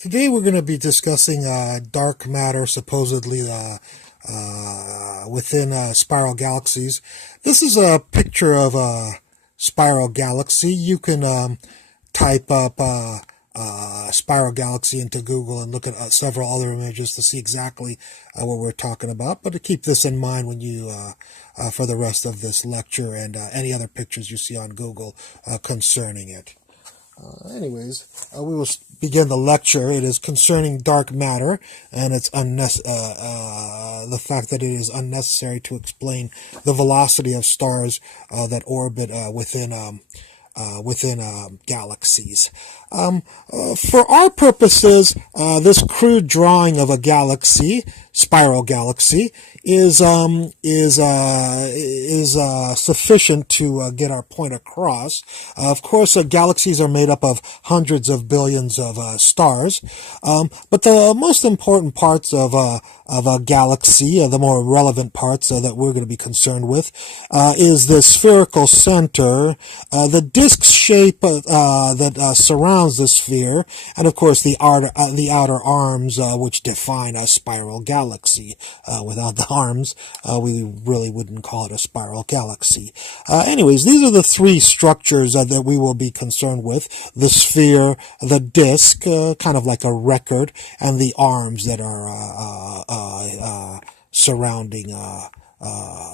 Today we're going to be discussing dark matter, supposedly within spiral galaxies. This is a picture of a spiral galaxy. You can type up spiral galaxy into Google and look at several other images to see exactly what we're talking about. But to keep this in mind when you, for the rest of this lecture and any other pictures you see on Google concerning it. We will begin the lecture. It is concerning dark matter, and it's the fact that it is unnecessary to explain the velocity of stars that orbit within galaxies. For our purposes, this crude drawing of a galaxy, spiral galaxy, is sufficient to get our point across. Of course, galaxies are made up of hundreds of billions of stars, but the most important parts of a galaxy, the more relevant parts that we're going to be concerned with, is the spherical center, the disk shape that surrounds the sphere, and of course the outer arms which define a spiral galaxy. Without the arms, we really wouldn't call it a spiral galaxy. Anyways, these are the three structures that we will be concerned with: the sphere, the disk, kind of like a record, and the arms that are surrounding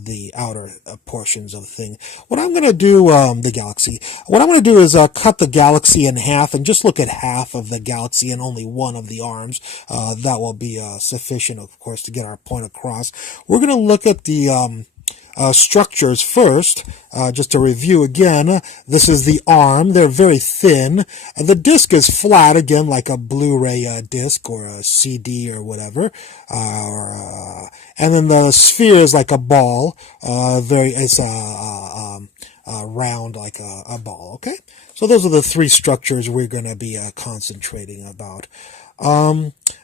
the outer portions of the thing. What I'm going to do, the galaxy, what I'm going to do is cut the galaxy in half and just look at half of the galaxy and only one of the arms. That will be sufficient, of course, to get our point across. We're going to look at the structures first. Just to review again, this is the arm. They're very thin. The disc is flat, again, like a Blu-ray disc or a CD or whatever. And then the sphere is like a ball. It's round like a ball. Okay, so those are the three structures we're going to be concentrating about.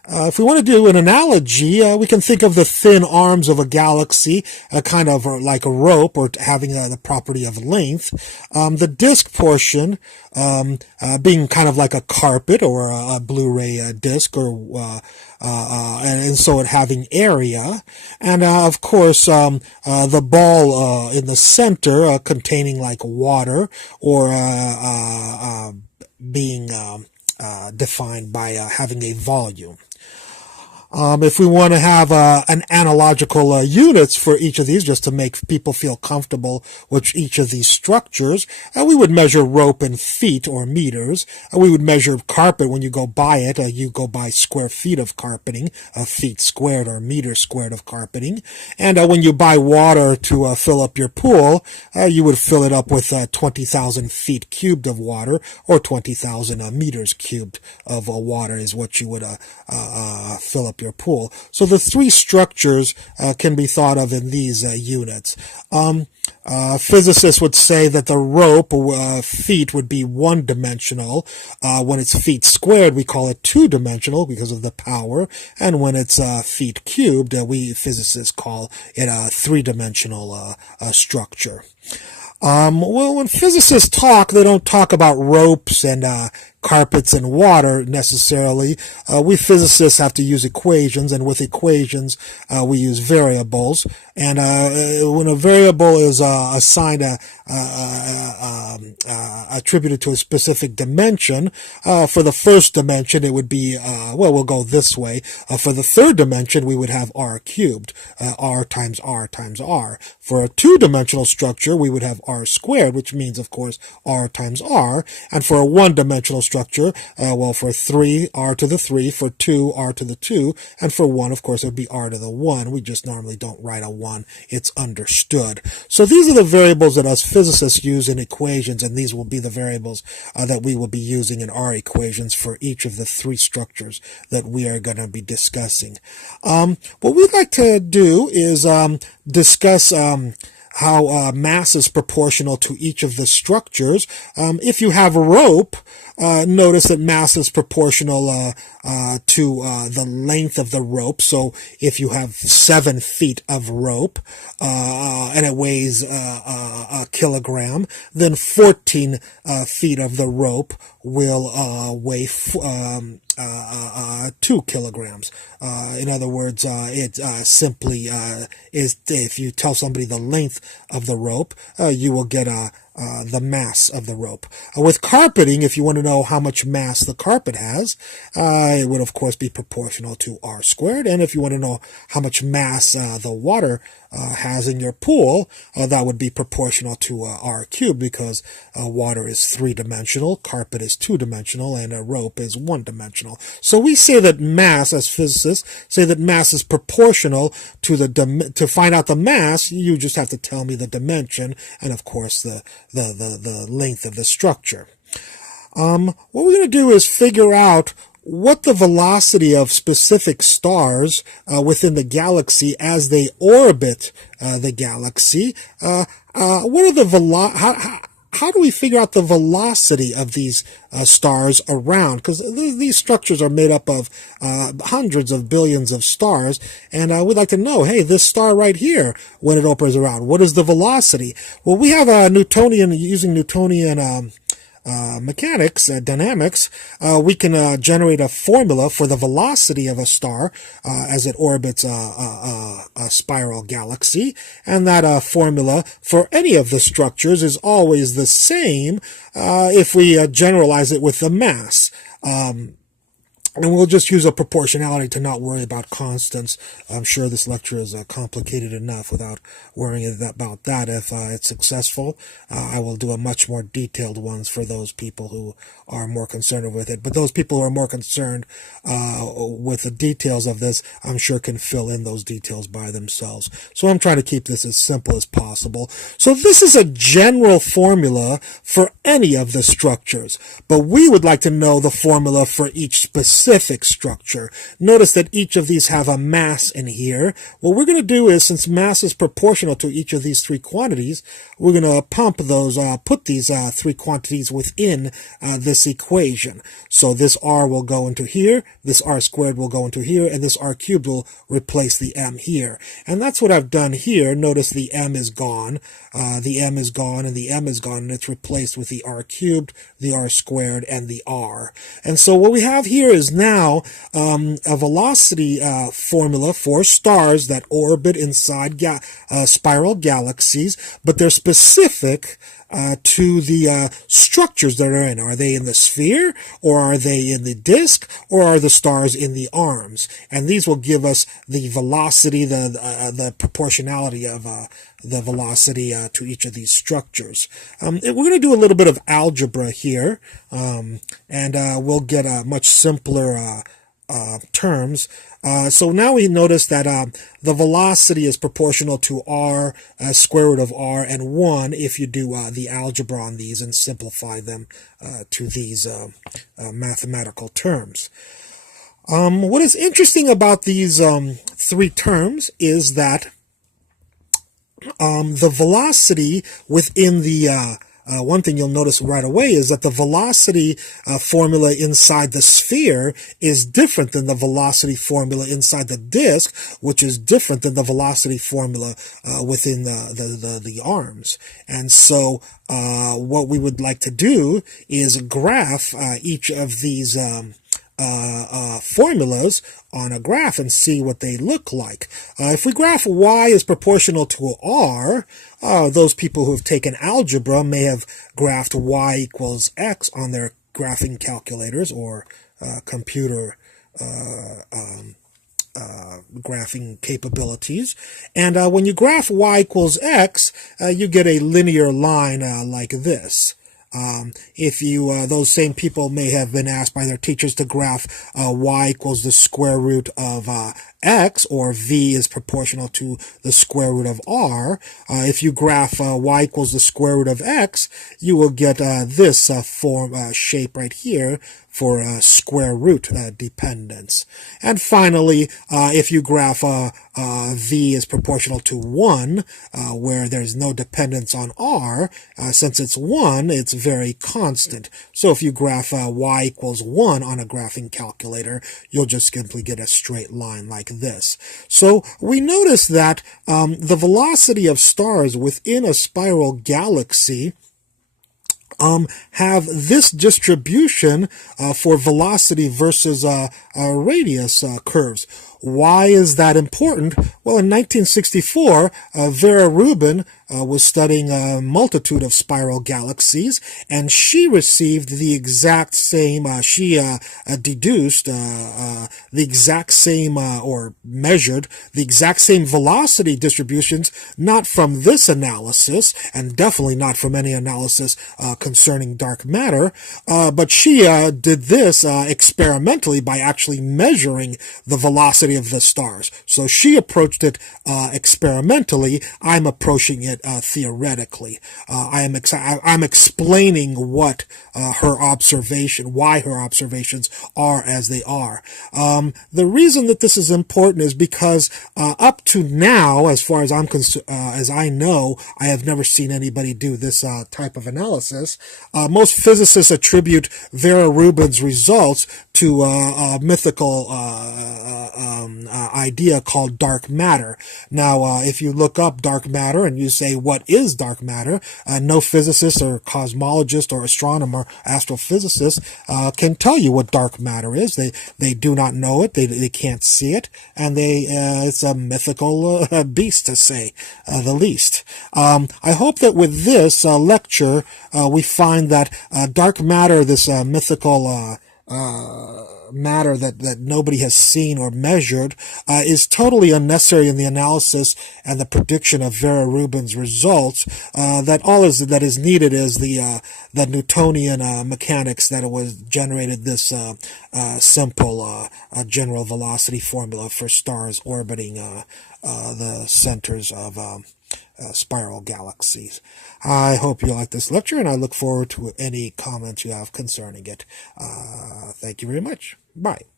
If we want to do an analogy, we can think of the thin arms of a galaxy, kind of like a rope, or having the property of length. The disk portion being kind of like a carpet or a Blu-ray disc, or and so it having area, and of course the ball in the center containing like water, or being defined by having a volume. If we want to have an analogical units for each of these, just to make people feel comfortable with each of these structures, we would measure rope in feet or meters. We would measure carpet. When you go buy it, you go buy square feet of carpeting, feet squared or meters squared of carpeting. And when you buy water to fill up your pool, you would fill it up with 20,000 feet cubed of water, or 20,000 meters cubed of water is what you would fill up your pool. So the three structures can be thought of in these units. Physicists would say that the rope feet would be one-dimensional. When it's feet squared, we call it two-dimensional because of the power. And when it's feet cubed, we physicists call it a three-dimensional structure. Well, when physicists talk, they don't talk about ropes and carpets and water necessarily. We physicists have to use equations, and with equations, we use variables. And when a variable is assigned attributed to a specific dimension, for the first dimension, it would be, we'll go this way. For the third dimension, we would have r cubed, r times r times r. For a two-dimensional structure, we would have r squared, which means, of course, r times r. And for a one-dimensional structure, for 3, r to the 3, for 2, r to the 2, and for 1, of course, it would be r to the 1. We just normally don't write a 1. It's understood. So these are the variables that us physicists use in equations, and these will be the variables that we will be using in our equations for each of the three structures that we are going to be discussing. What we'd like to do is discuss how mass is proportional to each of the structures. If you have a rope, notice that mass is proportional to the length of the rope. So if you have 7 feet of rope and it weighs a kilogram, then 14 feet of the rope will weigh 2 kilograms. In other words, it simply is, if you tell somebody the length of the rope, you will get the mass of the rope. With carpeting, if you want to know how much mass the carpet has, it would of course be proportional to r squared. And if you want to know how much mass the water has in your pool, that would be proportional to r cubed, because water is 3-dimensional, carpet is 2-dimensional, and a rope is 1-dimensional. So we say that mass, as physicists, say that mass is proportional to to find out the mass, you just have to tell me the dimension, and of course the length of the structure. What we're going to do is figure out what the velocity of specific stars within the galaxy as they orbit the galaxy. What are the how do we figure out the velocity of these stars around? Because these structures are made up of hundreds of billions of stars, and we'd like to know, hey, this star right here, when it orbits around, what is the velocity? Well, we have a using Newtonian mechanics, dynamics, we can generate a formula for the velocity of a star as it orbits a spiral galaxy, and that formula for any of the structures is always the same if we generalize it with the mass. And we'll just use a proportionality to not worry about constants. I'm sure this lecture is complicated enough without worrying about that. If it's successful, I will do a much more detailed ones for those people who are more concerned with it. But those people who are more concerned with the details of this, I'm sure can fill in those details by themselves. So I'm trying to keep this as simple as possible. So this is a general formula for any of the structures, but we would like to know the formula for each specific structure. Notice that each of these have a mass in here. What we're going to do is, since mass is proportional to each of these three quantities, we're going to put these three quantities within this equation. So this r will go into here, this r squared will go into here, and this r cubed will replace the m here. And that's what I've done here. Notice the m is gone, the m is gone, and the m is gone, and it's replaced with the r cubed, the r squared, and the r. And so what we have here is now a velocity formula for stars that orbit inside spiral galaxies, but they're specific to the structures that are in. Are they in the sphere, or are they in the disk, or are the stars in the arms? And these will give us the velocity, the proportionality of the velocity to each of these structures. We're going to do a little bit of algebra here, and we'll get a much simpler terms. So now we notice that the velocity is proportional to r, square root of r, and 1 if you do the algebra on these and simplify them to these mathematical terms. What is interesting about these three terms is that the velocity within the one thing you'll notice right away is that the velocity formula inside the sphere is different than the velocity formula inside the disk, which is different than the velocity formula within the arms. And so what we would like to do is graph each of these formulas on a graph and see what they look like. If we graph y is proportional to r, those people who have taken algebra may have graphed y equals x on their graphing calculators or computer graphing capabilities. And when you graph y equals x, you get a linear line like this. If you, those same people may have been asked by their teachers to graph y equals the square root of x, or v is proportional to the square root of r. If you graph y equals the square root of x, you will get this shape right here for square root dependence. And finally, if you graph v is proportional to 1, where there's no dependence on r, since it's 1, it's very constant. So if you graph y equals 1 on a graphing calculator, you'll just simply get a straight line like this. So we notice that the velocity of stars within a spiral galaxy have this distribution for velocity versus radius curves. Why is that important? Well, in 1964, Vera Rubin was studying a multitude of spiral galaxies, and she received the exact same, deduced the exact same, or measured the exact same velocity distributions, not from this analysis, and definitely not from any analysis concerning dark matter, but she did this experimentally by actually measuring the velocity of the stars. So she approached it experimentally. I'm approaching it theoretically. I'm explaining what her observation, why her observations are as they are. The reason that this is important is because up to now, as far as as I know, I have never seen anybody do this type of analysis. Most physicists attribute Vera Rubin's results to a mythical idea called dark matter. Now, if you look up dark matter and you say, what is dark matter? No physicist or cosmologist or astronomer, astrophysicist can tell you what dark matter is. They do not know it. They can't see it. And it's a mythical beast, to say the least. I hope that with this lecture, we find that dark matter, this mythical matter that nobody has seen or measured, is totally unnecessary in the analysis and the prediction of Vera Rubin's results. That is needed is the Newtonian mechanics that was generated this simple general velocity formula for stars orbiting the centers of spiral galaxies. I hope you like this lecture, and I look forward to any comments you have concerning it. Thank you very much. Bye.